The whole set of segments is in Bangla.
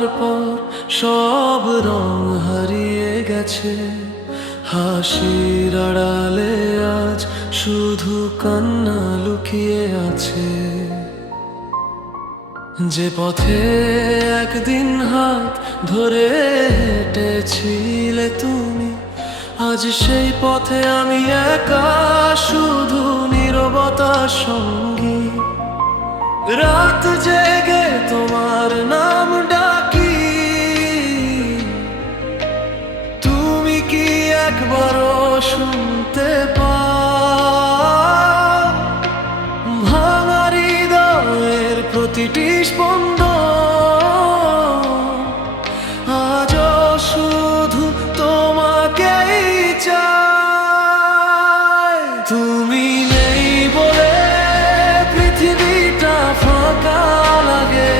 যাওয়ার পর সব রং হারিয়ে গেছে, হাসির আড়ালে আজ শুধু কান্না লুকিয়ে আছে। যে পথে একদিন হাত ধরে হেঁটেছিলে তুমি, আজ সেই পথে আমি একা, শুধু নীরবতার সঙ্গী। রাত জেগে তোমার নাম ডাকি, তুমি কি একবারও শুনতে পাও? ভাঙা হৃদয়ের প্রতিটি স্পন্দন আজও শুধু তোমাকেই চায়। তুমি নেই বলে পৃথিবীটা ফাঁকা লাগে,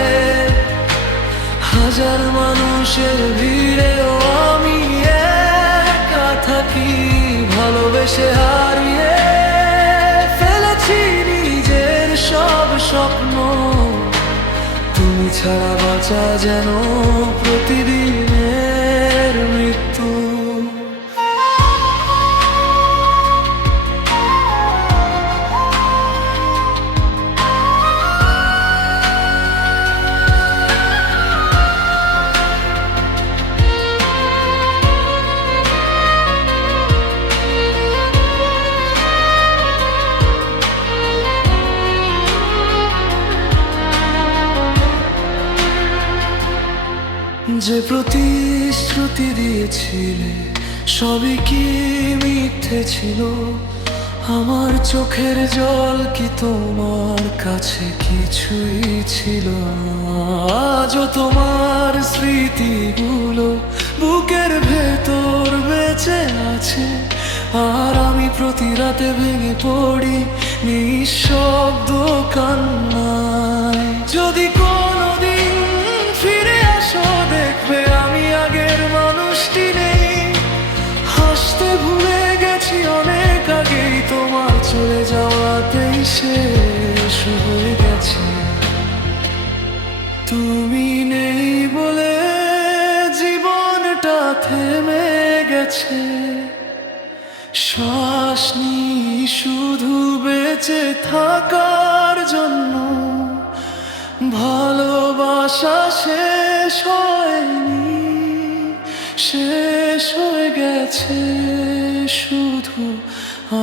হাজার মানুষের ভিড়েও আমি একা থাকি। ভালোবেসে হারিয়ে ফেলেছি নিজের সব স্বপ্ন, তুমি ছাড়া বাঁচা যেন প্রতিদিনের মৃত্যু। যে প্রতিশ্রুতি দিয়েছিলে সবই কি মিথ্যে ছিল? আমার চোখের জল কি তোমার কাছে কিছুই ছিল? আজও তোমার স্মৃতিগুলো বুকের ভেতর বেঁচে আছে, আর আমি প্রতি রাতে ভেঙে পড়ি নিঃশব্দ কান্নায়। যদি কোনোদিন ফিরে আসো, দেখবে আমি আগের মানুষটি নেই। হাসতে ভুলে গেছি অনেক আগেই, তোমার চলে যাওয়াতেই শেষ হয়ে গেছে। তুমি নেই বলে জীবনটা থেমে গেছে, শ্বাস নিই শুধু বেঁচে থাকার জন্য। ভালোবাসা শেষ হয়নি, শেষ হয়ে গেছে শুধু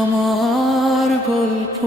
আমার গল্প।